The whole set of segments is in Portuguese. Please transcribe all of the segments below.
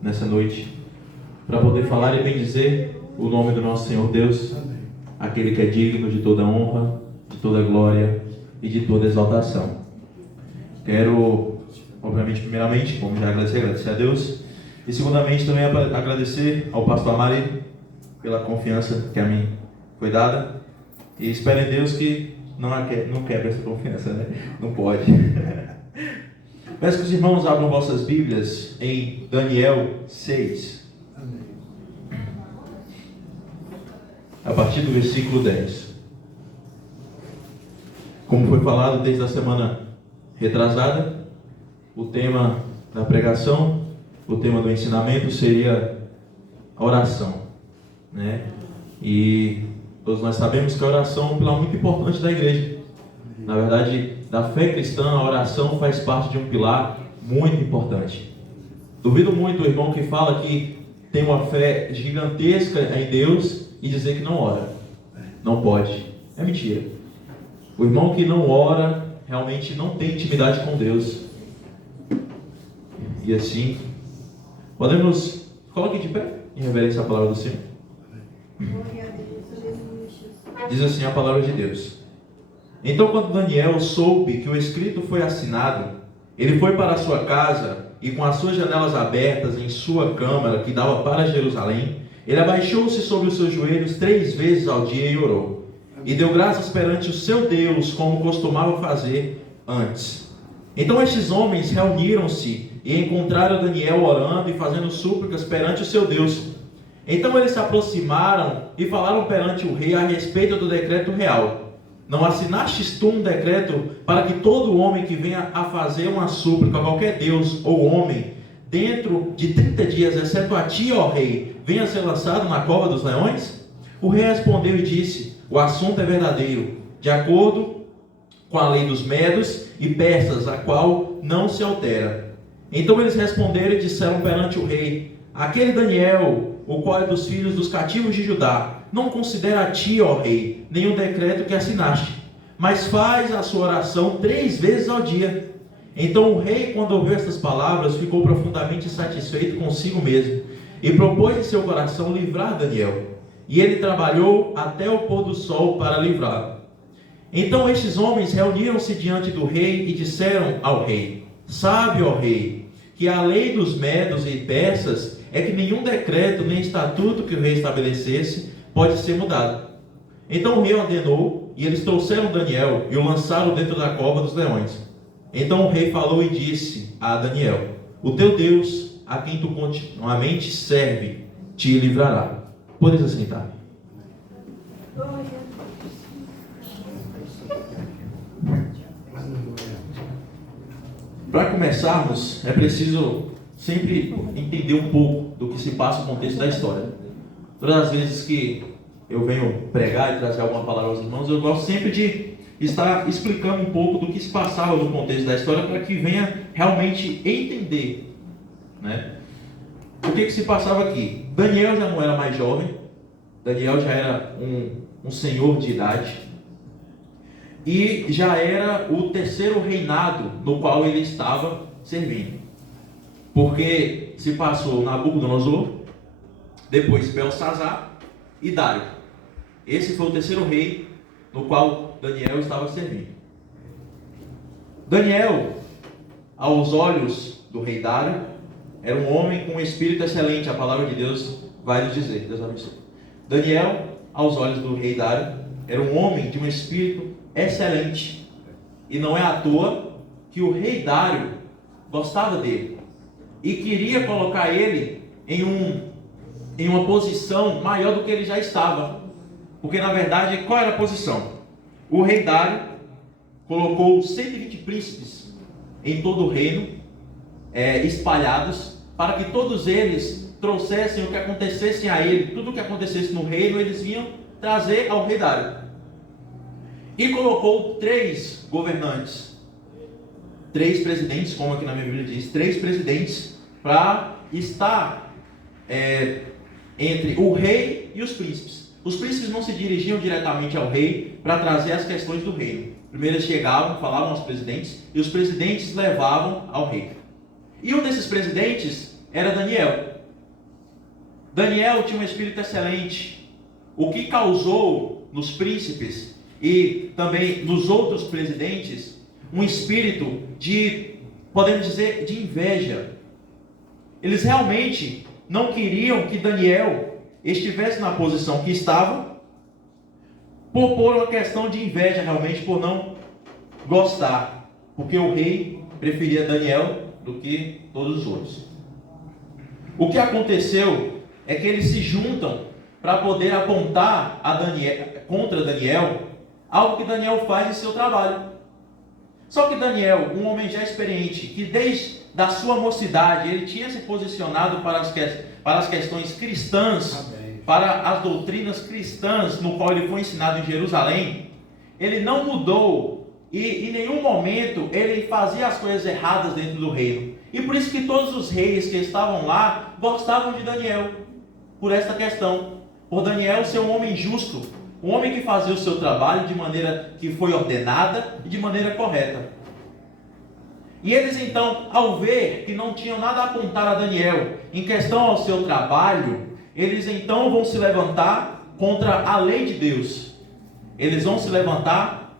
nessa noite, para poder falar e bendizer o nome do nosso Senhor Deus, aquele que é digno de toda honra, de toda glória e de toda exaltação. Quero, obviamente, primeiramente, como já agradecer a Deus, e segundamente também agradecer ao pastor Amari pela confiança que a mim foi dada, e espero em Deus que não quebre essa confiança, né? Não pode. Peço que os irmãos abram vossas Bíblias em Daniel 6. A partir do versículo 10. Como foi falado desde a semana retrasada, o tema da pregação, o tema do ensinamento seria a oração, né? E todos nós sabemos que a oração é um pilar muito importante da igreja. Na verdade, da fé cristã, a oração faz parte de um pilar muito importante. Duvido muito o irmão que fala que tem uma fé gigantesca em Deus e dizer que não ora. Não pode. É mentira. O irmão que não ora realmente não tem intimidade com Deus. E assim, podemos... Coloque de pé em reverência à palavra do Senhor. Diz assim a palavra de Deus. Então, quando Daniel soube que o escrito foi assinado, ele foi para a sua casa e, com as suas janelas abertas em sua câmara que dava para Jerusalém, ele abaixou-se sobre os seus joelhos 3 vezes ao dia e orou. E deu graças perante o seu Deus, como costumava fazer antes. Então estes homens reuniram-se e encontraram Daniel orando e fazendo súplicas perante o seu Deus. Então eles se aproximaram e falaram perante o rei a respeito do decreto real. Não assinastes tu um decreto para que todo homem que venha a fazer uma súplica a qualquer Deus ou homem, dentro de 30 dias, exceto a ti, ó rei, venha ser lançado na cova dos leões? O rei respondeu e disse: o assunto é verdadeiro, de acordo com a lei dos medos e persas, a qual não se altera. Então eles responderam e disseram perante o rei: aquele Daniel, o qual é dos filhos dos cativos de Judá, não considera a ti, ó rei, nenhum decreto que assinaste, mas faz a sua oração 3 vezes ao dia. Então o rei, quando ouviu estas palavras, ficou profundamente satisfeito consigo mesmo, e propôs em seu coração livrar Daniel. E ele trabalhou até o pôr do sol para livrá-lo. Então estes homens reuniram-se diante do rei e disseram ao rei: sabe, ó rei, que a lei dos medos e persas é que nenhum decreto nem estatuto que o rei estabelecesse pode ser mudado. Então o rei ordenou, e eles trouxeram Daniel e o lançaram dentro da cova dos leões. Então o rei falou e disse a Daniel: o teu Deus, a quem tu continuamente serve, te livrará. Podes assentar. Para começarmos, é preciso sempre entender um pouco do que se passa no contexto da história. Todas as vezes que eu venho pregar e trazer alguma palavra aos irmãos, eu gosto sempre de estar explicando um pouco do que se passava no contexto da história, para que venha realmente entender, né? O que se passava aqui? Daniel já não era mais jovem, Daniel já era um senhor de idade, e já era o 3º reinado no qual ele estava servindo. Porque se passou Nabucodonosor, depois Belsazar e Dário. Esse foi o 3º rei no qual Daniel estava servindo. Daniel, aos olhos do rei Dário, era um homem com um espírito excelente. A palavra de Deus vai nos dizer. Deus abençoe. Daniel, aos olhos do rei Dário, era um homem de um espírito excelente. E não é à toa que o rei Dário gostava dele e queria colocar ele em uma posição maior do que ele já estava. Porque na verdade, qual era a posição? O rei Dário colocou 120 príncipes em todo o reino, espalhados, para que todos eles trouxessem o que acontecesse a ele. Tudo o que acontecesse no reino, eles vinham trazer ao rei Dário. E colocou 3 governantes, 3 presidentes, como aqui na minha Bíblia diz, 3 presidentes, para estar entre o rei e os príncipes. Os príncipes não se dirigiam diretamente ao rei para trazer as questões do reino. Primeiro eles chegavam, falavam aos presidentes, e os presidentes levavam ao rei. E um desses presidentes era Daniel. Daniel tinha um espírito excelente, o que causou nos príncipes e também nos outros presidentes um espírito de, podemos dizer, de inveja. Eles realmente não queriam que Daniel estivesse na posição que estava, por uma questão de inveja, realmente, por não gostar, porque o rei preferia Daniel do que todos os outros. O que aconteceu é que eles se juntam para poder apontar contra Daniel algo que Daniel faz em seu trabalho. Só que Daniel, um homem já experiente, que desde a sua mocidade ele tinha se posicionado para as questões cristãs, para as doutrinas cristãs, no qual ele foi ensinado em Jerusalém, ele não mudou e em nenhum momento ele fazia as coisas erradas dentro do reino. E por isso que todos os reis que estavam lá gostavam de Daniel, por esta questão. Por Daniel ser um homem justo, um homem que fazia o seu trabalho de maneira que foi ordenada e de maneira correta. E eles então, ao ver que não tinham nada a apontar a Daniel em questão ao seu trabalho, eles então vão se levantar contra a lei de Deus. Eles vão se levantar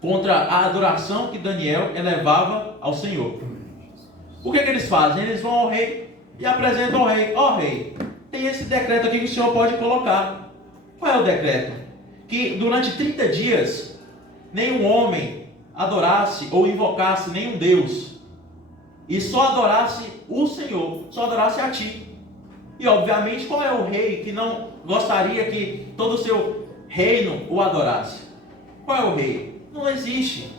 contra a adoração que Daniel elevava ao Senhor. O que eles fazem? Eles vão ao rei e apresentam ao rei: ó rei, tem esse decreto aqui que o senhor pode colocar. Qual é o decreto? Que durante 30 dias nenhum homem adorasse ou invocasse nenhum Deus, e só adorasse o Senhor, só adorasse a ti. E obviamente, qual é o rei que não gostaria que todo o seu reino o adorasse? Qual é o rei? Não existe.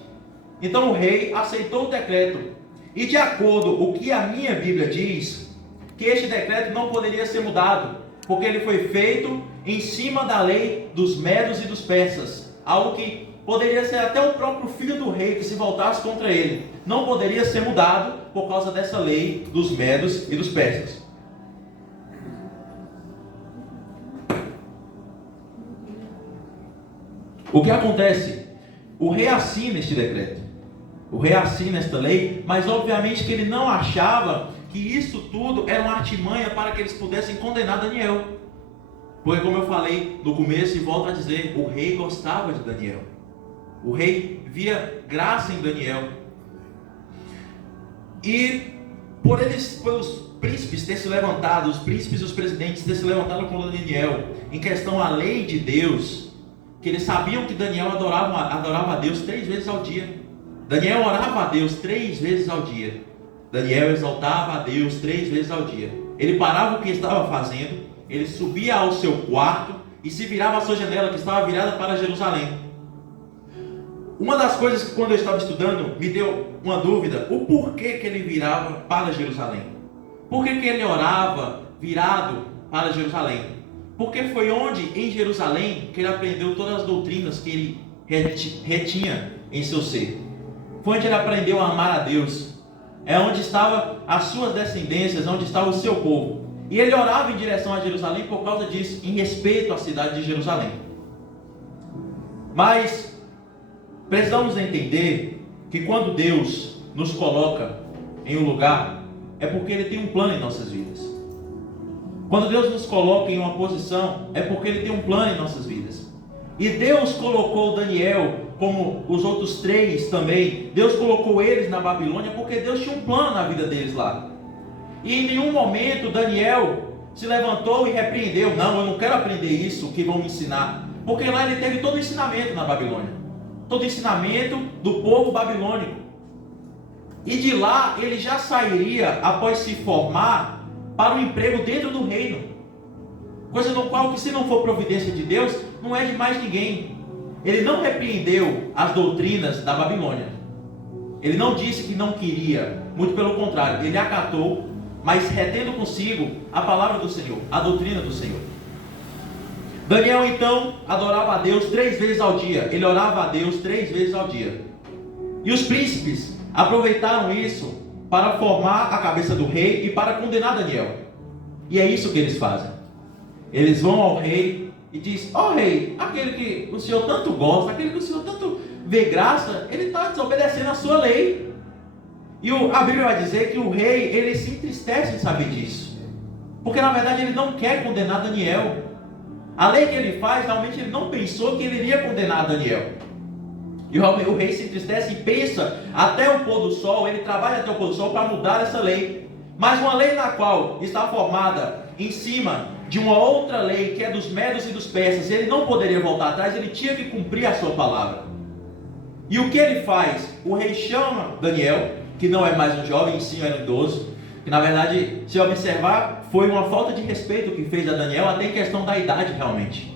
Então o rei aceitou o decreto, e de acordo com o que a minha Bíblia diz, que este decreto não poderia ser mudado, porque ele foi feito em cima da lei dos medos e dos persas, algo que poderia ser até o próprio filho do rei que se voltasse contra ele, não poderia ser mudado por causa dessa lei dos medos e dos persas. O que acontece? O rei assina este decreto, o rei assina esta lei, mas obviamente que ele não achava que isso tudo era uma artimanha para que eles pudessem condenar Daniel. Porque, como eu falei no começo e volto a dizer, o rei gostava de Daniel. O rei via graça em Daniel. E pelos príncipes ter se levantado, os príncipes e os presidentes ter se levantado contra Daniel, em questão à lei de Deus, que eles sabiam que Daniel adorava a Deus 3 vezes ao dia. Daniel orava a Deus 3 vezes ao dia. Daniel exaltava a Deus 3 vezes ao dia. Ele parava o que estava fazendo, ele subia ao seu quarto e se virava à sua janela, que estava virada para Jerusalém. Uma das coisas que, quando eu estava estudando, me deu uma dúvida: o porquê que ele virava para Jerusalém? Por que ele orava virado para Jerusalém? Porque foi onde, em Jerusalém, que ele aprendeu todas as doutrinas que ele retinha em seu ser. Foi onde ele aprendeu a amar a Deus. É onde estavam as suas descendências, onde estava o seu povo. E ele orava em direção a Jerusalém por causa disso, em respeito à cidade de Jerusalém. Mas precisamos entender que quando Deus nos coloca em um lugar, é porque Ele tem um plano em nossas vidas. Quando Deus nos coloca em uma posição, é porque Ele tem um plano em nossas vidas. E Deus colocou Daniel, como os outros 3 também, Deus colocou eles na Babilônia, porque Deus tinha um plano na vida deles lá. E em nenhum momento Daniel se levantou e repreendeu: não, eu não quero aprender isso que vão me ensinar. Porque lá ele teve todo o ensinamento na Babilônia, todo o ensinamento do povo babilônico. E de lá ele já sairia, após se formar, para um emprego dentro do reino. Coisa no qual, que se não for providência de Deus, não é de mais ninguém. Ele não repreendeu as doutrinas da Babilônia. Ele não disse que não queria, muito pelo contrário, ele acatou, mas retendo consigo a palavra do Senhor, a doutrina do Senhor. Daniel então adorava a Deus 3 vezes ao dia. Ele orava a Deus 3 vezes ao dia. E os príncipes aproveitaram isso para formar a cabeça do rei e para condenar Daniel. E é isso que eles fazem. Eles vão ao rei e dizem: ó rei, aquele que o senhor tanto gosta, aquele que o senhor tanto vê graça, ele está desobedecendo a sua lei. E a Bíblia vai dizer que o rei, ele se entristece em saber disso. Porque na verdade ele não quer condenar Daniel. A lei que ele faz, realmente ele não pensou que ele iria condenar Daniel. E o rei se entristece e pensa até o pôr do sol, ele trabalha até o pôr do sol para mudar essa lei. Mas uma lei na qual está formada em cima de uma outra lei, que é dos medos e dos persas, ele não poderia voltar atrás, ele tinha que cumprir a sua palavra. E o que ele faz? O rei chama Daniel, que não é mais um jovem, sim era um idoso, que na verdade, se observar, foi uma falta de respeito que fez a Daniel, até em questão da idade realmente.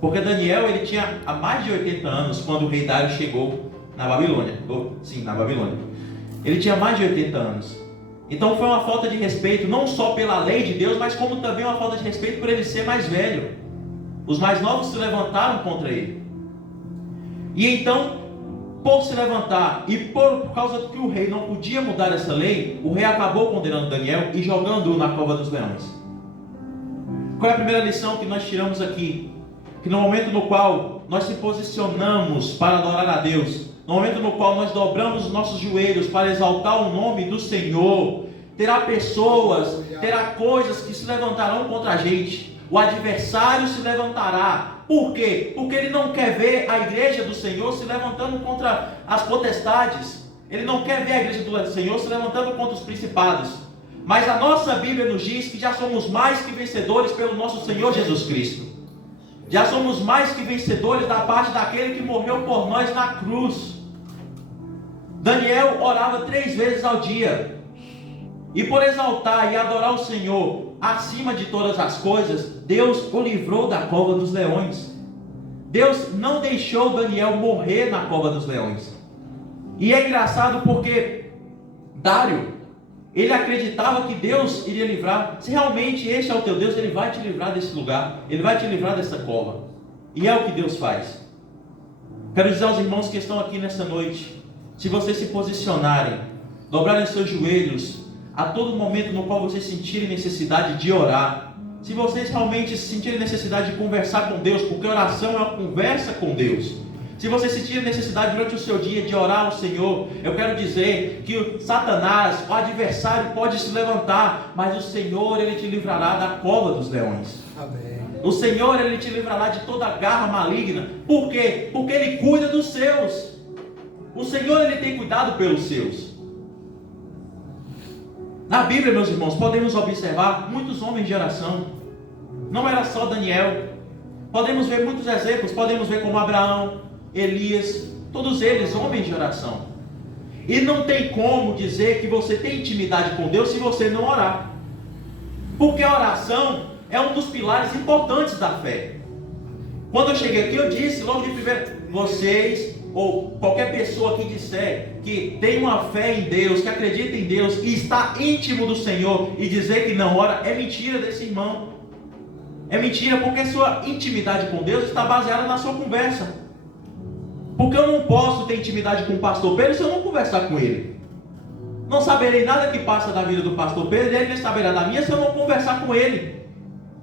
Porque Daniel, ele tinha há mais de 80 anos, quando o rei Dário chegou na Babilônia. Na Babilônia. Ele tinha mais de 80 anos. Então foi uma falta de respeito, não só pela lei de Deus, mas como também uma falta de respeito por ele ser mais velho. Os mais novos se levantaram contra ele. E então, por se levantar e por causa do que o rei não podia mudar essa lei, o rei acabou condenando Daniel e jogando-o na cova dos leões. Qual é a primeira lição que nós tiramos aqui? Que no momento no qual nós se posicionamos para adorar a Deus, no momento no qual nós dobramos os nossos joelhos para exaltar o nome do Senhor, terá pessoas, terá coisas que se levantarão contra a gente. O adversário se levantará. Por quê? Porque ele não quer ver a igreja do Senhor se levantando contra as potestades. Ele não quer ver a igreja do Senhor se levantando contra os principados. Mas a nossa Bíblia nos diz que já somos mais que vencedores pelo nosso Senhor Jesus Cristo. Já somos mais que vencedores da parte daquele que morreu por nós na cruz. Daniel orava 3 vezes ao dia. E por exaltar e adorar o Senhor acima de todas as coisas, Deus o livrou da cova dos leões. Deus não deixou Daniel morrer na cova dos leões. E é engraçado porque Dário, ele acreditava que Deus iria livrar. Se realmente este é o teu Deus, Ele vai te livrar desse lugar. Ele vai te livrar dessa cova. E é o que Deus faz. Quero dizer aos irmãos que estão aqui nessa noite, se vocês se posicionarem, dobrarem seus joelhos, a todo momento no qual vocês sentirem necessidade de orar, se vocês realmente sentirem necessidade de conversar com Deus, porque oração é uma conversa com Deus, se você sentir necessidade durante o seu dia de orar ao Senhor, eu quero dizer que Satanás, o adversário, pode se levantar, mas o Senhor, Ele te livrará da cova dos leões. Amém. O Senhor, Ele te livrará de toda garra maligna. Por quê? Porque Ele cuida dos seus. O Senhor, Ele tem cuidado pelos seus. Na Bíblia, meus irmãos, podemos observar muitos homens de oração. Não era só Daniel. Podemos ver muitos exemplos. Podemos ver como Abraão, Elias, todos eles homens de oração. E não tem como dizer que você tem intimidade com Deus se você não orar. Porque a oração é um dos pilares importantes da fé. Quando eu cheguei aqui, eu disse logo de primeiro, vocês ou qualquer pessoa que disser que tem uma fé em Deus, que acredita em Deus e está íntimo do Senhor e dizer que não ora, é mentira desse irmão. É mentira, porque sua intimidade com Deus está baseada na sua conversa. Porque eu não posso ter intimidade com o pastor Pedro se eu não conversar com ele. Não saberei nada que passa da vida do pastor Pedro, e ele saberá da minha se eu não conversar com ele.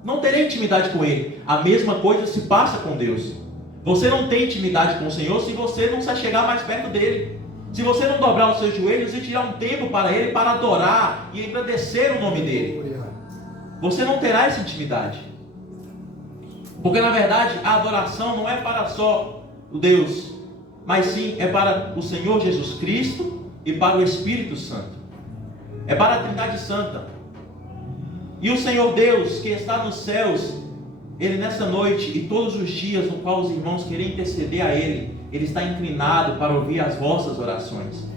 Não terei intimidade com ele. A mesma coisa se passa com Deus. Você não tem intimidade com o Senhor se você não se chegar mais perto dele. Se você não dobrar os seus joelhos e tirar um tempo para ele, para adorar e engrandecer o nome dele. Você não terá essa intimidade. Porque na verdade a adoração não é para só o Deus, mas sim é para o Senhor Jesus Cristo e para o Espírito Santo. É para a Trindade Santa. E o Senhor Deus que está nos céus, Ele nessa noite e todos os dias no qual os irmãos querem interceder a Ele, Ele está inclinado para ouvir as vossas orações.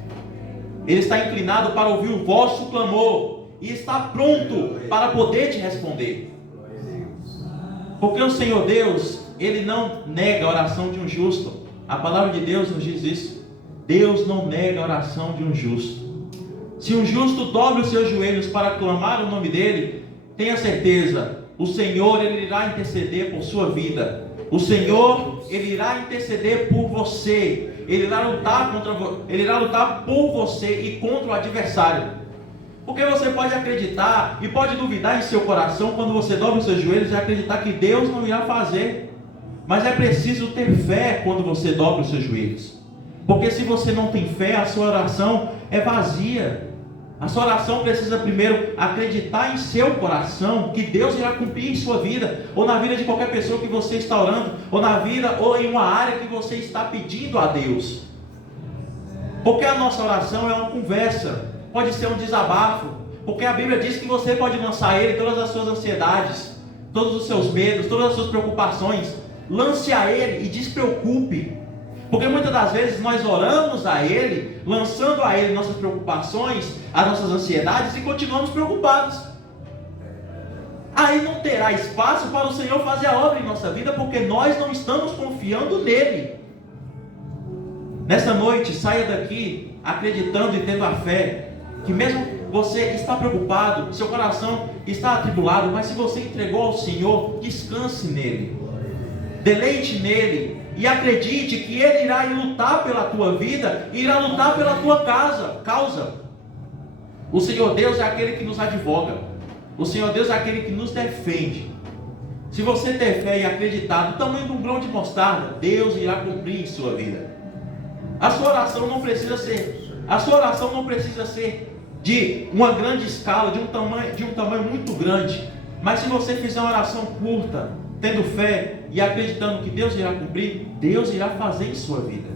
Ele está inclinado para ouvir o vosso clamor e está pronto para poder te responder. Porque o Senhor Deus, Ele não nega a oração de um justo. A palavra de Deus nos diz isso. Deus não nega a oração de um justo. Se um justo dobra os seus joelhos para clamar o nome dele, tenha certeza, o Senhor, Ele irá interceder por sua vida. O Senhor, Ele irá interceder por você. Ele irá lutar por você e contra o adversário. Porque você pode acreditar e pode duvidar em seu coração quando você dobra os seus joelhos e acreditar que Deus não irá fazer. Mas é preciso ter fé quando você dobra os seus joelhos. Porque se você não tem fé, a sua oração é vazia. A sua oração precisa primeiro acreditar em seu coração que Deus irá cumprir em sua vida, ou na vida de qualquer pessoa que você está orando, ou na vida, ou em uma área que você está pedindo a Deus. Porque a nossa oração é uma conversa, pode ser um desabafo, porque a Bíblia diz que você pode lançar a Ele todas as suas ansiedades, todos os seus medos, todas as suas preocupações. Lance a Ele e despreocupe. Porque muitas das vezes nós oramos a Ele, lançando a Ele nossas preocupações, as nossas ansiedades, e continuamos preocupados. Aí não terá espaço para o Senhor fazer a obra em nossa vida, porque nós não estamos confiando nele. Nessa noite, saia daqui acreditando e tendo a fé, que mesmo você está preocupado, seu coração está atribulado, mas se você entregou ao Senhor, descanse nele, deleite nele, e acredite que Ele irá lutar pela tua vida, e irá lutar pela tua causa. O Senhor Deus é aquele que nos advoga, o Senhor Deus é aquele que nos defende. Se você ter fé e acreditar do tamanho de um grão de mostarda, Deus irá cumprir em sua vida. A sua oração não precisa ser de uma grande escala, de um tamanho muito grande, mas se você fizer uma oração curta, tendo fé e acreditando que Deus irá cumprir, Deus irá fazer em sua vida.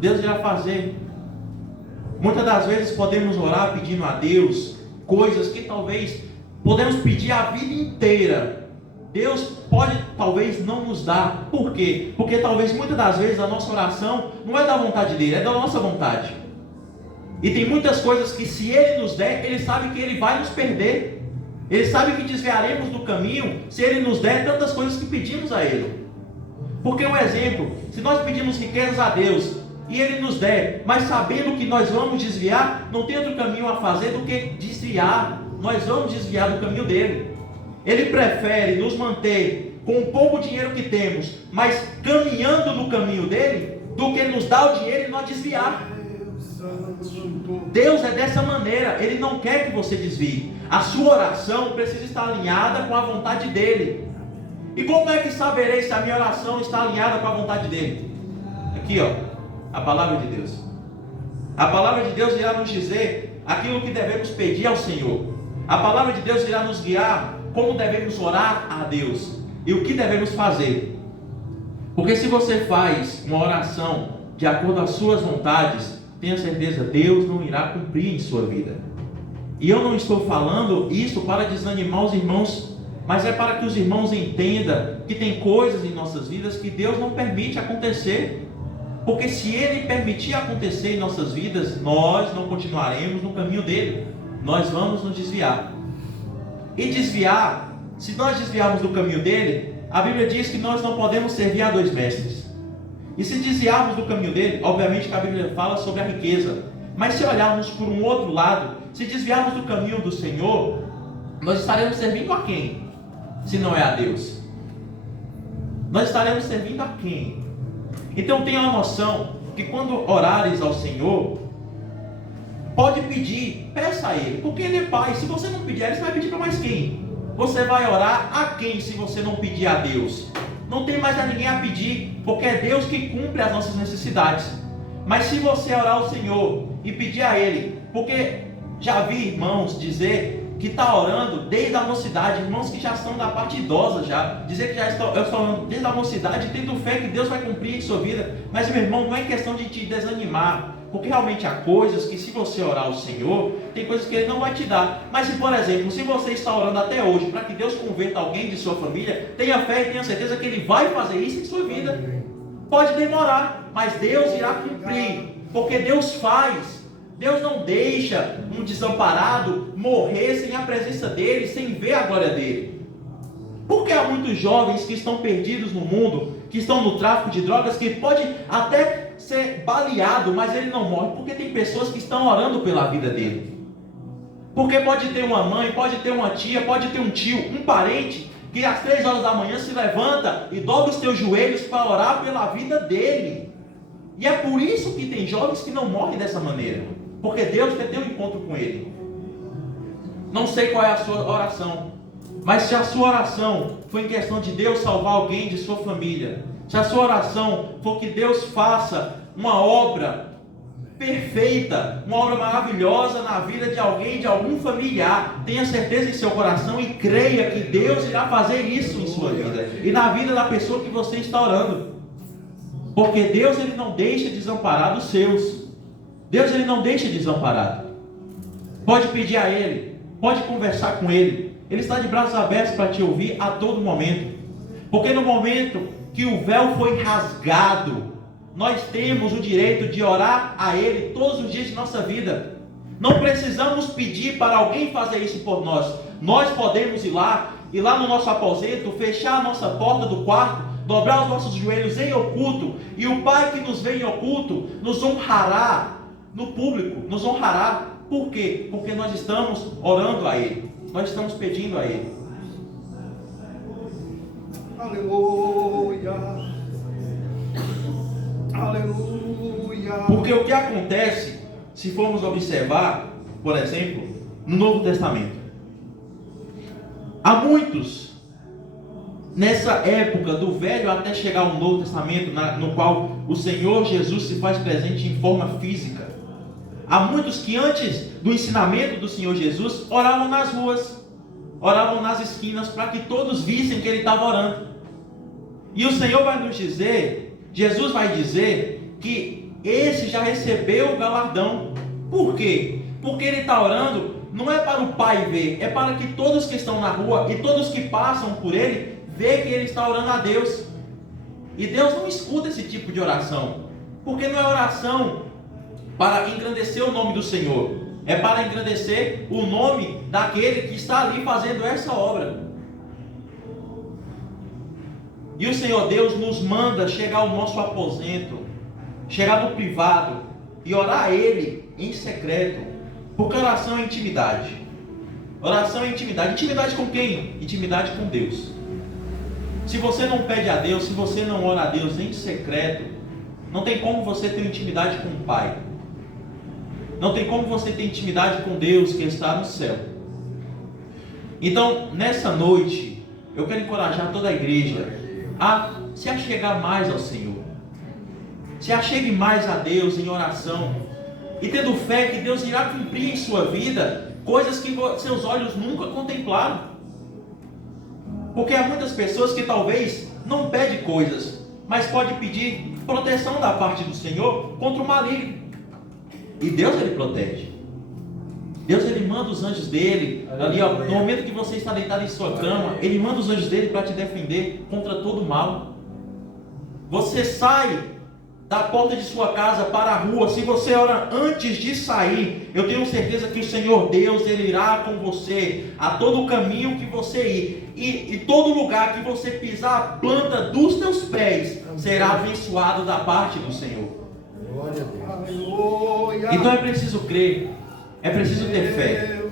Deus irá fazer. Muitas das vezes podemos orar pedindo a Deus coisas que talvez podemos pedir a vida inteira. Deus pode talvez não nos dar. Por quê? Porque talvez muitas das vezes a nossa oração não é da vontade dele, é da nossa vontade. E tem muitas coisas que se Ele nos der, Ele sabe que Ele vai nos perder. Ele sabe que desviaremos do caminho se Ele nos der tantas coisas que pedimos a Ele. Porque um exemplo, se nós pedimos riquezas a Deus e Ele nos der, mas sabendo que nós vamos desviar, não tem outro caminho a fazer do que desviar. Nós vamos desviar do caminho dele. Ele prefere nos manter com o pouco dinheiro que temos, mas caminhando no caminho dele, do que nos dar o dinheiro e nós desviar. Deus é dessa maneira, Ele não quer que você desvie. A sua oração precisa estar alinhada com a vontade dEle. E como é que saberei se a minha oração está alinhada com a vontade dEle? Aqui a palavra de Deus. A palavra de Deus irá nos dizer aquilo que devemos pedir ao Senhor. A palavra de Deus irá nos guiar como devemos orar a Deus e o que devemos fazer. Porque se você faz uma oração de acordo com as suas vontades, tenha certeza, Deus não irá cumprir em sua vida. E eu não estou falando isso para desanimar os irmãos, mas é para que os irmãos entendam que tem coisas em nossas vidas que Deus não permite acontecer. Porque se Ele permitir acontecer em nossas vidas, nós não continuaremos no caminho dele. Nós vamos nos desviar. E desviar, se nós desviarmos do caminho dele, a Bíblia diz que nós não podemos servir a dois mestres. E se desviarmos do caminho dele, obviamente que a Bíblia fala sobre a riqueza, mas se olharmos por um outro lado, se desviarmos do caminho do Senhor, nós estaremos servindo a quem? Se não é a Deus. Nós estaremos servindo a quem? Então tenha uma noção que quando orares ao Senhor, pode pedir, peça a Ele, porque Ele é Pai. Se você não pedir a Ele, você vai pedir para mais quem? Você vai orar a quem se você não pedir a Deus? Não tem mais a ninguém a pedir, porque é Deus que cumpre as nossas necessidades. Mas se você orar ao Senhor e pedir a Ele, porque já vi irmãos dizer que está orando desde a mocidade, irmãos que já estão da parte idosa já, dizer que eu estou orando desde a mocidade, tendo fé que Deus vai cumprir em sua vida. Mas meu irmão, não é questão de te desanimar, porque realmente há coisas que se você orar ao Senhor, tem coisas que Ele não vai te dar. Mas se, por exemplo, se você está orando até hoje para que Deus converta alguém de sua família, tenha fé e tenha certeza que Ele vai fazer isso em sua vida. Pode demorar, mas Deus irá cumprir, porque Deus faz. Deus não deixa um desamparado morrer sem a presença dEle, sem ver a glória dEle. Porque há muitos jovens que estão perdidos no mundo, que estão no tráfico de drogas, que pode até ser baleado, mas ele não morre, porque tem pessoas que estão orando pela vida dele. Porque pode ter uma mãe, pode ter uma tia, pode ter um tio, um parente, que às 3 horas da manhã se levanta e dobra os teus joelhos para orar pela vida dele. E é por isso que tem jovens que não morrem dessa maneira, porque Deus quer ter um encontro com ele. Não sei qual é a sua oração, mas se a sua oração foi em questão de Deus salvar alguém de sua família, se a sua oração for que Deus faça uma obra perfeita, uma obra maravilhosa na vida de alguém, de algum familiar. Tenha certeza em seu coração e creia que Deus irá fazer isso em sua vida e na vida da pessoa que você está orando. Porque Deus, ele não deixa desamparado os seus. Deus, ele não deixa desamparado. Pode pedir a Ele, pode conversar com Ele. Ele está de braços abertos para te ouvir a todo momento. Porque no momento que o véu foi rasgado, nós temos o direito de orar a Ele todos os dias de nossa vida. Não precisamos pedir para alguém fazer isso por nós. Nós podemos ir lá no nosso aposento, fechar a nossa porta do quarto, dobrar os nossos joelhos em oculto, e o Pai que nos vê em oculto nos honrará no público, nos honrará. Por quê? Porque nós estamos orando a Ele, nós estamos pedindo a Ele. Aleluia, aleluia. Porque o que acontece, se formos observar, por exemplo, no Novo Testamento, há muitos, nessa época do Velho até chegar ao Novo Testamento, no qual o Senhor Jesus se faz presente em forma física, há muitos que antes do ensinamento do Senhor Jesus oravam nas ruas, oravam nas esquinas, para que todos vissem que ele estava orando. E o Senhor vai nos dizer, Jesus vai dizer, que esse já recebeu o galardão. Por quê? Porque ele está orando, não é para o Pai ver, é para que todos que estão na rua e todos que passam por ele, vejam que ele está orando a Deus. E Deus não escuta esse tipo de oração, porque não é oração para engrandecer o nome do Senhor, é para engrandecer o nome daquele que está ali fazendo essa obra. E o Senhor Deus nos manda chegar ao nosso aposento, chegar no privado e orar a Ele em secreto, porque oração é intimidade. Oração é intimidade. Intimidade com quem? Intimidade com Deus. Se você não pede a Deus, se você não ora a Deus em secreto, não tem como você ter intimidade com o Pai. Não tem como você ter intimidade com Deus que está no céu. Então, nessa noite, eu quero encorajar toda a igreja a se achegar mais ao Senhor. Se achegue mais a Deus em oração, e tendo fé que Deus irá cumprir em sua vida coisas que seus olhos nunca contemplaram. Porque há muitas pessoas que talvez não pedem coisas, mas pode pedir proteção da parte do Senhor contra o maligno. E Deus, ele protege. Deus, ele manda os anjos dele ali, ó, no momento que você está deitado em sua cama, ele manda os anjos dele para te defender contra todo mal. Você sai da porta de sua casa para a rua, se você ora antes de sair, eu tenho certeza que o Senhor Deus, ele irá com você a todo o caminho que você ir, e todo lugar que você pisar a planta dos teus pés será abençoado da parte do Senhor. Glória a Deus. Então é preciso crer, é preciso ter fé.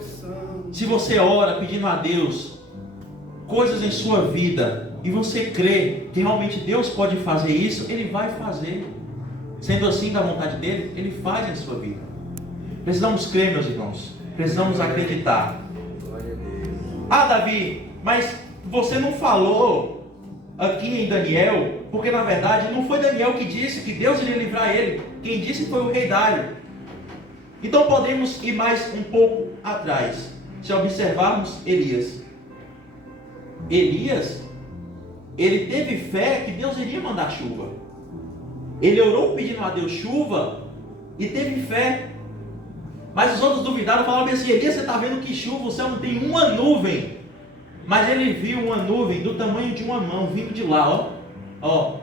Se você ora pedindo a Deus coisas em sua vida, e você crê que realmente Deus pode fazer isso, ele vai fazer. Sendo assim da vontade dele, ele faz em sua vida. Precisamos crer, meus irmãos. Precisamos acreditar. Ah, Davi, mas você não falou aqui em Daniel, porque na verdade não foi Daniel que disse que Deus iria livrar ele. Quem disse foi o rei Dário. Então podemos ir mais um pouco atrás. Se observarmos Elias. Elias, ele teve fé que Deus iria mandar chuva. Ele orou pedindo a Deus chuva e teve fé. Mas os outros duvidaram, falaram assim: Elias, você está vendo que chuva, o céu não tem uma nuvem. Mas ele viu uma nuvem do tamanho de uma mão vindo de lá,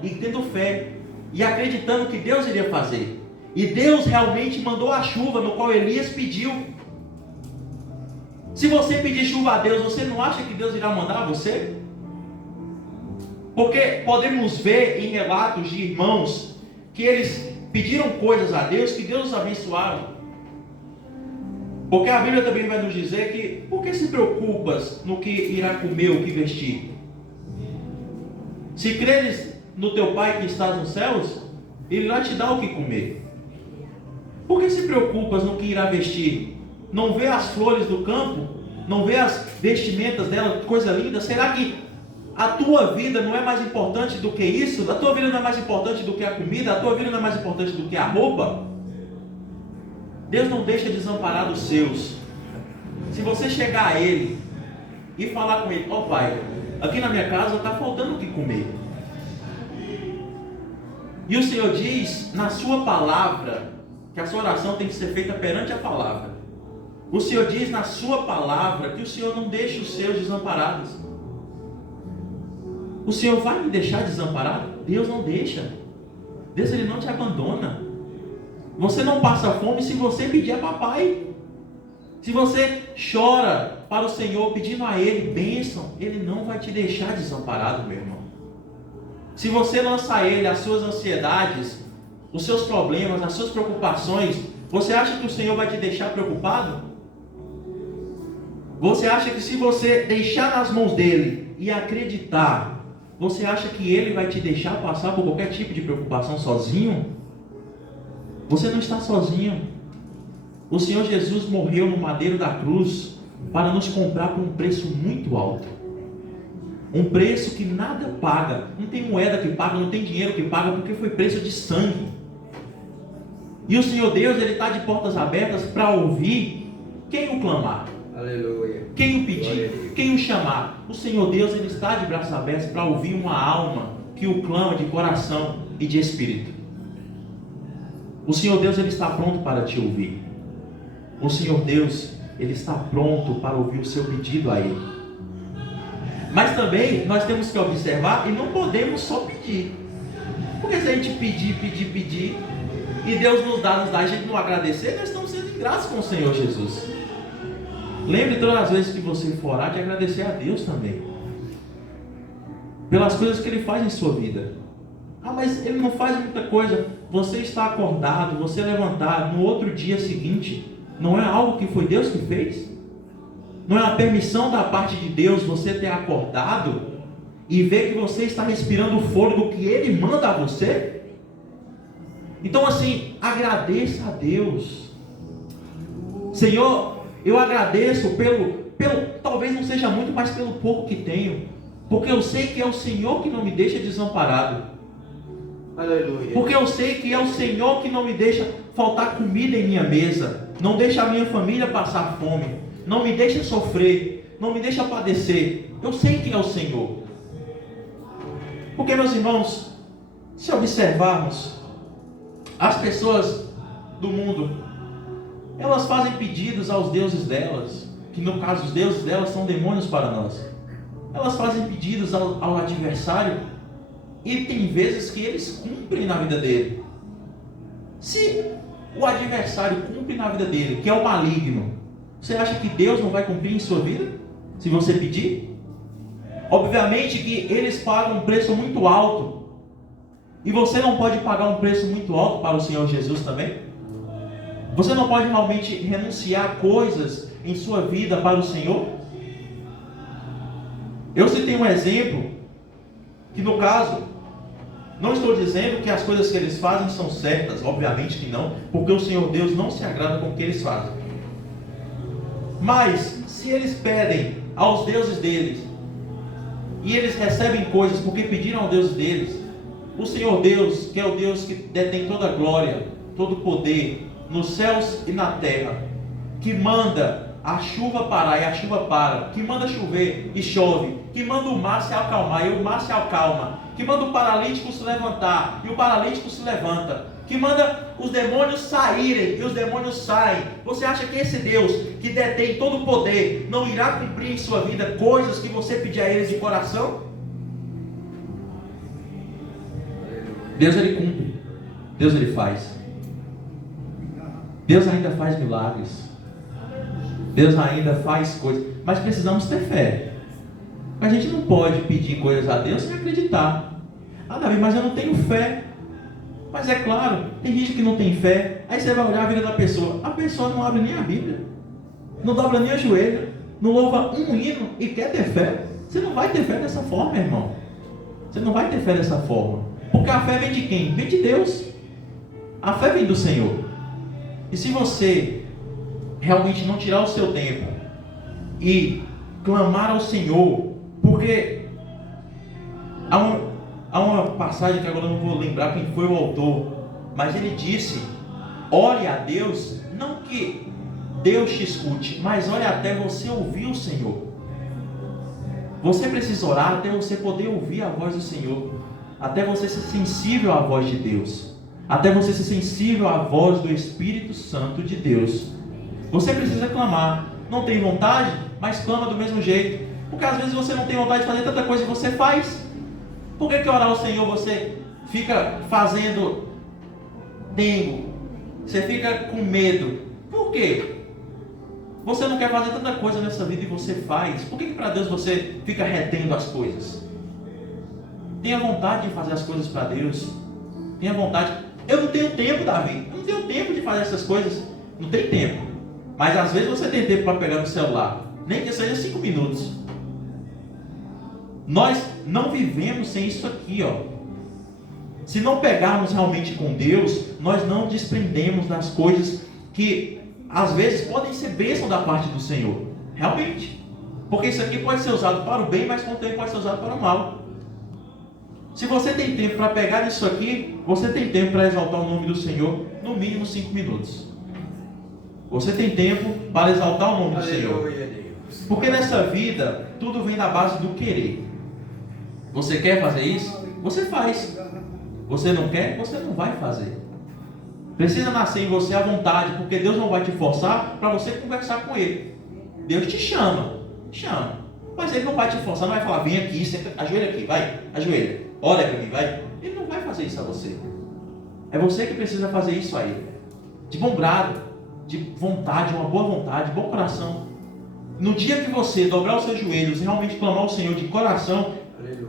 e tendo fé e acreditando que Deus iria fazer. E Deus realmente mandou a chuva no qual Elias pediu. Se você pedir chuva a Deus, você não acha que Deus irá mandar a você? Porque podemos ver em relatos de irmãos que eles pediram coisas a Deus, que Deus os abençoaram. Porque a Bíblia também vai nos dizer que, por que se preocupas no que irá comer ou que vestir? Se creres no teu Pai que estás nos céus, Ele irá te dar o que comer. Por que se preocupas no que irá vestir? Não vê as flores do campo? Não vê as vestimentas dela, coisa linda? Será que a tua vida não é mais importante do que isso? A tua vida não é mais importante do que a comida? A tua vida não é mais importante do que a roupa? Deus não deixa desamparar os seus. Se você chegar a Ele e falar com Ele: ó Pai, aqui na minha casa está faltando o que comer. E o Senhor diz na sua palavra que a sua oração tem que ser feita perante a palavra. O Senhor diz na sua palavra que o Senhor não deixa os seus desamparados. O Senhor vai me deixar desamparado? Deus não deixa. Deus, Ele não te abandona. Você não passa fome se você pedir a papai. Se você chora para o Senhor pedindo a Ele bênção, Ele não vai te deixar desamparado, meu irmão. Se você lança a Ele as suas ansiedades, os seus problemas, as suas preocupações, você acha que o Senhor vai te deixar preocupado? Você acha que se você deixar nas mãos dEle e acreditar, você acha que Ele vai te deixar passar por qualquer tipo de preocupação sozinho? Você não está sozinho. O Senhor Jesus morreu no madeiro da cruz para nos comprar por um preço muito alto. Um preço que nada paga. Não tem moeda que paga, não tem dinheiro que paga, porque foi preço de sangue. E o Senhor Deus, Ele está de portas abertas para ouvir quem o clamar. Aleluia. Quem o pedir, quem o chamar. O Senhor Deus, Ele está de braços abertos para ouvir uma alma que o clama de coração e de espírito. O Senhor Deus, Ele está pronto para te ouvir. O Senhor Deus, Ele está pronto para ouvir o seu pedido a Ele. Mas também nós temos que observar e não podemos só pedir. Porque se a gente pedir e Deus nos dá, e a gente não agradecer, nós estamos sendo ingratos com o Senhor Jesus. Lembre todas as vezes que você for orar de agradecer a Deus também pelas coisas que Ele faz em sua vida. Ah, mas Ele não faz muita coisa. Você está acordado, você levantar no outro dia seguinte, não é algo que foi Deus que fez? Não é a permissão da parte de Deus você ter acordado e ver que você está respirando o fôlego que Ele manda a você? Então assim, agradeça a Deus. Senhor, eu agradeço pelo talvez não seja muito, mas pelo pouco que tenho, porque eu sei que é o Senhor que não me deixa desamparado. Aleluia. Porque eu sei que é o Senhor que não me deixa faltar comida em minha mesa, não deixa a minha família passar fome, não me deixa sofrer, não me deixa padecer. Eu sei que é o Senhor. Porque, meus irmãos, se observarmos, as pessoas do mundo, elas fazem pedidos aos deuses delas, que no caso os deuses delas são demônios para nós. Elas fazem pedidos ao adversário, e tem vezes que eles cumprem na vida dele. Se o adversário cumpre na vida dele, que é o maligno, você acha que Deus não vai cumprir em sua vida? Se você pedir? Obviamente que eles pagam um preço muito alto, e você não pode pagar um preço muito alto para o Senhor Jesus também? Você não pode realmente renunciar a coisas em sua vida para o Senhor? Eu citei um exemplo, que no caso, não estou dizendo que as coisas que eles fazem são certas, obviamente que não, porque o Senhor Deus não se agrada com o que eles fazem. Mas, se eles pedem aos deuses deles, e eles recebem coisas porque pediram ao Deus deles, o Senhor Deus, que é o Deus que detém toda a glória, todo o poder, nos céus e na terra, que manda a chuva parar e a chuva para, que manda chover e chove, que manda o mar se acalmar e o mar se acalma, que manda o paralítico se levantar e o paralítico se levanta, que manda os demônios saírem e os demônios saem. Você acha que esse Deus que detém todo o poder não irá cumprir em sua vida coisas que você pedir a Ele de coração? Deus, Ele cumpre. Deus, Ele faz. Deus ainda faz milagres. Deus ainda faz coisas. Mas precisamos ter fé. A gente não pode pedir coisas a Deus sem acreditar. Ah, Davi, mas eu não tenho fé. Mas é claro, tem gente que não tem fé. Aí você vai olhar a vida da pessoa. A pessoa não abre nem a Bíblia, não dobra nem o joelho, não louva um hino e quer ter fé. Você não vai ter fé dessa forma, irmão. Você não vai ter fé dessa forma. Porque a fé vem de quem? Vem de Deus. A fé vem do Senhor. E se você realmente não tirar o seu tempo e clamar ao Senhor, porque há uma passagem que agora eu não vou lembrar quem foi o autor, mas ele disse: ore a Deus, não que Deus te escute, mas olha até você ouvir o Senhor. Você precisa orar até você poder ouvir a voz do Senhor, até você ser sensível à voz de Deus, até você ser sensível à voz do Espírito Santo de Deus. Você precisa clamar. Não tem vontade, mas clama do mesmo jeito, porque às vezes você não tem vontade de fazer tanta coisa que você faz. Por que orar ao Senhor você fica fazendo dengo? Você fica com medo. Por quê? Você não quer fazer tanta coisa nessa vida e você faz. Por que para Deus você fica retendo as coisas? Tenha vontade de fazer as coisas para Deus. Tenha vontade. Eu não tenho tempo, Davi. Eu não tenho tempo de fazer essas coisas. Não tem tempo. Mas às vezes você tem tempo para pegar no celular. Nem que seja 5 minutos. Nós não vivemos sem isso aqui, ó. Se não pegarmos realmente com Deus, nós não desprendemos das coisas que às vezes podem ser bênção da parte do Senhor. Realmente. Porque isso aqui pode ser usado para o bem, mas também pode ser usado para o mal. Se você tem tempo para pegar isso aqui, você tem tempo para exaltar o nome do Senhor, no mínimo 5 minutos. Você tem tempo para exaltar o nome do Senhor. Porque nessa vida, tudo vem da base do querer. Você quer fazer isso? Você faz. Você não quer? Você não vai fazer. Precisa nascer em você a vontade, porque Deus não vai te forçar para você conversar com Ele. Deus te chama, mas Ele não vai te forçar, não vai falar, vem aqui, senta, ajoelha aqui, vai, ajoelha, olha para mim, vai. Ele não vai fazer isso a você. É você que precisa fazer isso a Ele. De bom grado, de vontade, uma boa vontade, bom coração. No dia que você dobrar os seus joelhos e realmente clamar ao Senhor de coração,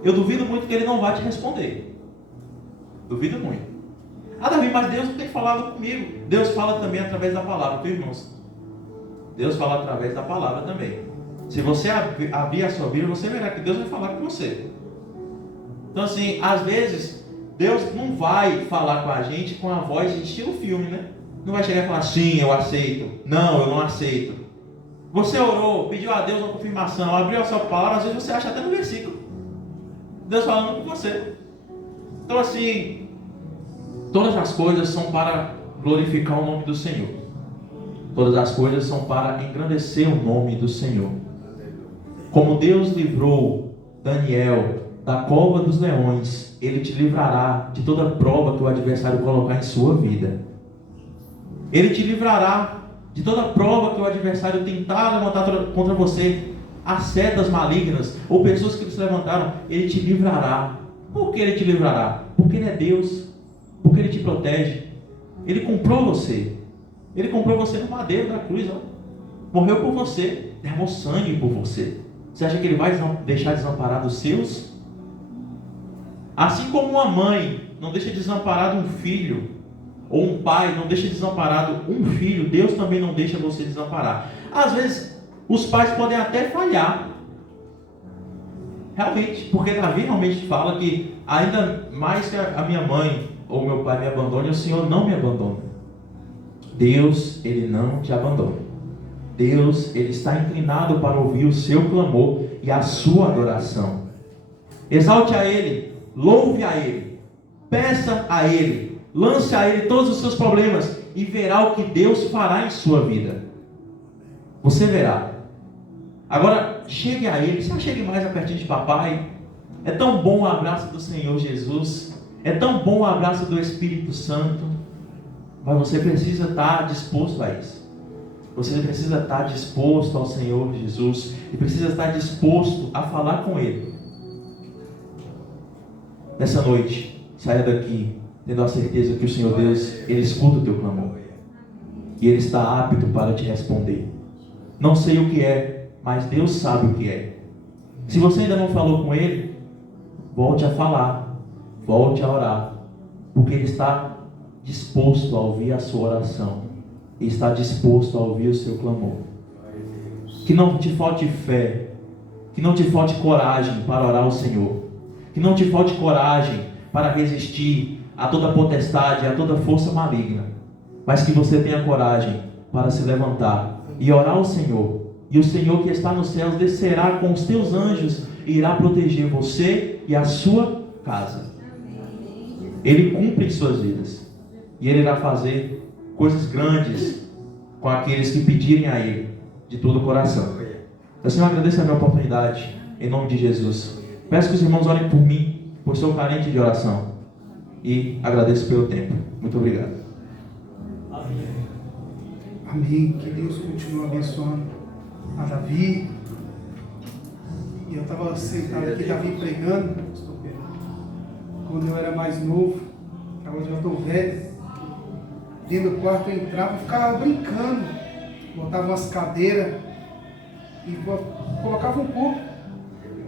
eu duvido muito que Ele não vai te responder. Duvido muito. Ah, Davi, mas Deus não tem falado comigo. Deus fala também através da palavra, tu irmãos. Deus fala através da palavra também. Se você abrir a sua Bíblia, você verá que Deus vai falar com você. Então assim, às vezes, Deus não vai falar com a gente com a voz de estilo filme, né? Não vai chegar e falar, sim, eu aceito. Não, eu não aceito. Você orou, pediu a Deus uma confirmação, abriu a sua palavra, às vezes você acha até no versículo. Deus falando com você. Então assim, todas as coisas são para glorificar o nome do Senhor. Todas as coisas são para engrandecer o nome do Senhor. Como Deus livrou Daniel da cova dos leões, Ele te livrará de toda prova que o adversário colocar em sua vida. Ele te livrará de toda prova que o adversário tentar levantar contra você, as setas malignas ou pessoas que se levantaram. Ele te livrará. Por que Ele te livrará? Porque Ele é Deus. Porque Ele te protege. Ele comprou você. Ele comprou você no madeiro da cruz, ó. Morreu por você, derramou sangue por você. Você acha que Ele vai deixar desamparado os seus? Assim como uma mãe não deixa desamparado um filho, ou um pai não deixa desamparado um filho, Deus também não deixa você desamparar. Às vezes, os pais podem até falhar. Realmente, porque Davi realmente fala que ainda mais que a minha mãe ou meu pai me abandone, o Senhor não me abandona. Deus, Ele não te abandona. Deus, Ele está inclinado para ouvir o seu clamor e a sua adoração. Exalte a Ele, louve a Ele, peça a Ele, lance a Ele todos os seus problemas e verá o que Deus fará em sua vida. Você verá. Agora, chegue a Ele, só chegue mais a pertinho de papai. É tão bom o abraço do Senhor Jesus, é tão bom o abraço do Espírito Santo, mas você precisa estar disposto a isso. Você precisa estar disposto ao Senhor Jesus e precisa estar disposto a falar com Ele. Nessa noite, saia daqui tendo a certeza que o Senhor Deus, Ele escuta o teu clamor e Ele está apto para te responder. Não sei o que é, mas Deus sabe o que é. Se você ainda não falou com Ele, volte a falar, volte a orar, porque Ele está disposto a ouvir a sua oração e está disposto a ouvir o seu clamor. Que não te falte fé, que não te falte coragem para orar ao Senhor, que não te falte coragem para resistir a toda potestade, a toda força maligna, mas que você tenha coragem para se levantar e orar ao Senhor, e o Senhor que está nos céus descerá com os teus anjos e irá proteger você e a sua casa. Ele cumpre em suas vidas e Ele irá fazer coisas grandes com aqueles que pedirem a Ele de todo o coração. Então, Senhor, agradeço a minha oportunidade, em nome de Jesus. Peço que os irmãos orem por mim, por ser carente de oração. E agradeço pelo tempo. Muito obrigado. Amém. Que Deus continue abençoando a Davi. E eu estava sentado aqui, Davi pregando, pastor Pedro, quando eu era mais novo, hoje eu estou velho. Dentro do quarto eu entrava e ficava brincando. Botava umas cadeiras e colocava um pouco.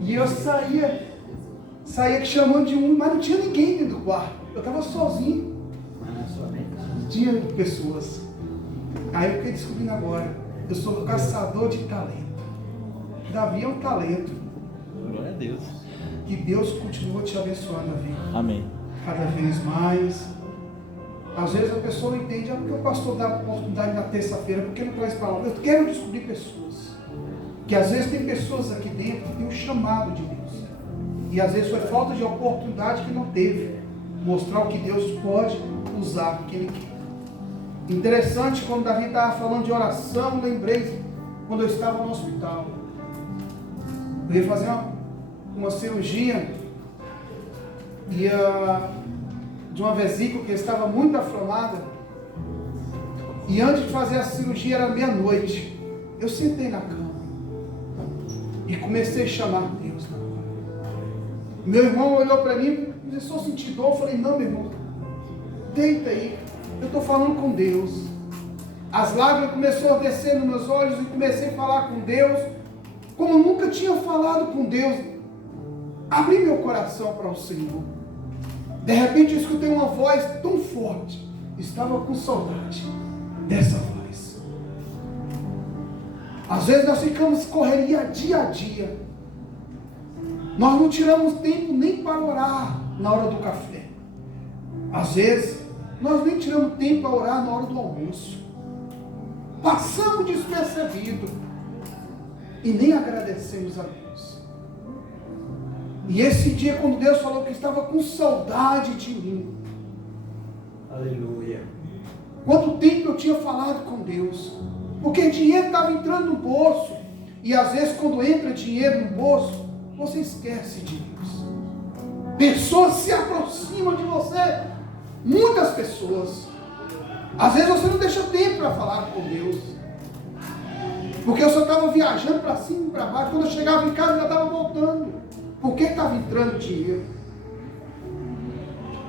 E eu saía chamando de um, mas não tinha ninguém dentro do quarto. Eu estava sozinho. Não tinha pessoas. Aí eu fiquei descobrindo agora. Eu sou caçador de talento. Davi é um talento. Glória a Deus. Que Deus continue te abençoando, Davi. Amém. Cada vez mais. Às vezes a pessoa não entende, porque o pastor dá oportunidade na terça-feira, porque não traz palavra. Eu quero descobrir pessoas. Que às vezes tem pessoas aqui dentro que têm um chamado de Deus. E às vezes foi falta de oportunidade que não teve. Mostrar o que Deus pode usar, o que Ele quer. Interessante, quando Davi estava falando de oração, lembrei quando eu estava no hospital. Eu ia fazer uma cirurgia de uma vesícula que estava muito aflorada. E antes de fazer a cirurgia era meia-noite. Eu sentei na cama e comecei a chamar Deus. Meu irmão olhou para mim e começou a sentir dor. Eu falei, não, meu irmão, deita aí. Eu estou falando com Deus. As lágrimas começaram a descer nos meus olhos e comecei a falar com Deus, como eu nunca tinha falado com Deus. Abri meu coração para o Senhor. De repente eu escutei uma voz tão forte. Estava com saudade dessa voz. Às vezes nós ficamos correria dia a dia. Nós não tiramos tempo nem para orar na hora do café. Às vezes nós nem tiramos tempo para orar na hora do almoço. Passamos despercebido e nem agradecemos a Deus. E esse dia, quando Deus falou que estava com saudade de mim, Aleluia. quanto tempo eu tinha falado com Deus, porque dinheiro estava entrando no bolso, e às vezes quando entra dinheiro no bolso, você esquece de Deus. Pessoas se aproximam de você, muitas pessoas. Às vezes você não deixa tempo para falar com Deus, porque eu só estava viajando para cima e para baixo. Quando eu chegava em casa, eu já estava voltando, porque estava entrando dinheiro.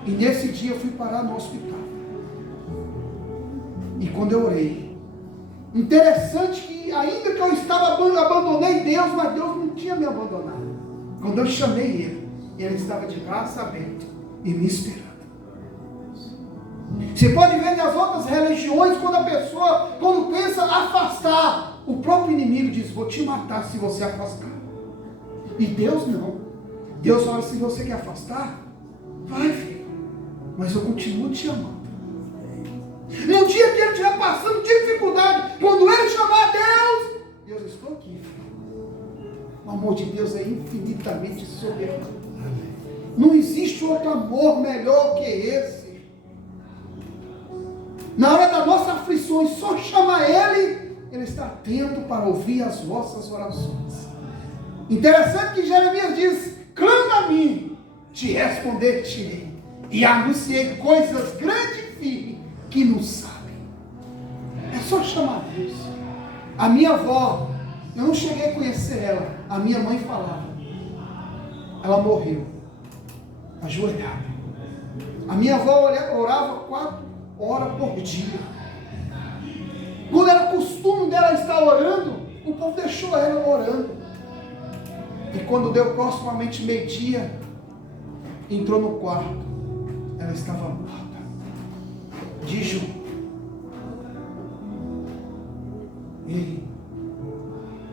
E nesse dia eu fui parar no hospital. E quando eu orei, interessante que ainda que eu estava abandonei Deus, mas Deus não tinha me abandonado. Quando eu chamei Ele estava de braço aberto e me esperando. Você pode ver nas outras religiões, quando a pessoa, quando pensa afastar, o próprio inimigo diz, vou te matar se você afastar. E Deus não. Deus fala, se você quer afastar, vai, filho, mas eu continuo te amando. No dia que ele estiver passando dificuldade, quando ele chamar Deus, Deus, estou aqui, filho. O amor de Deus é infinitamente soberano. Não existe outro amor melhor que esse. Na hora das nossas aflições, só chama Ele, Ele está atento para ouvir as vossas orações. Interessante que Jeremias diz, clama a mim, te responder-te-ei, e anunciei coisas grandes e firmes que não sabem. É só chamar Deus. A minha avó, eu não cheguei a conhecer ela, a minha mãe falava, ela morreu, ajoelhada. A minha avó orava 4 horas por dia. Quando era costume dela estar orando, o povo deixou ela orando. E quando deu proximamente meio-dia, entrou no quarto, ela estava morta, de joelho. Ei,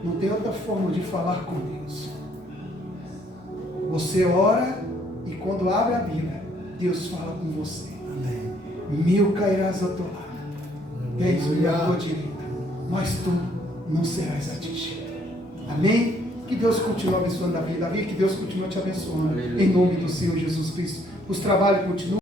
não tem outra forma de falar com Deus. Você ora e quando abre a Bíblia, Deus fala com você. 1000 cairás ao teu lado, 10.000 à tua direita, mas tu não serás atingido. Amém? Que Deus continue abençoando a vida, Davi, que Deus continue te abençoando. Em nome do Senhor Jesus Cristo. Os trabalhos continuam.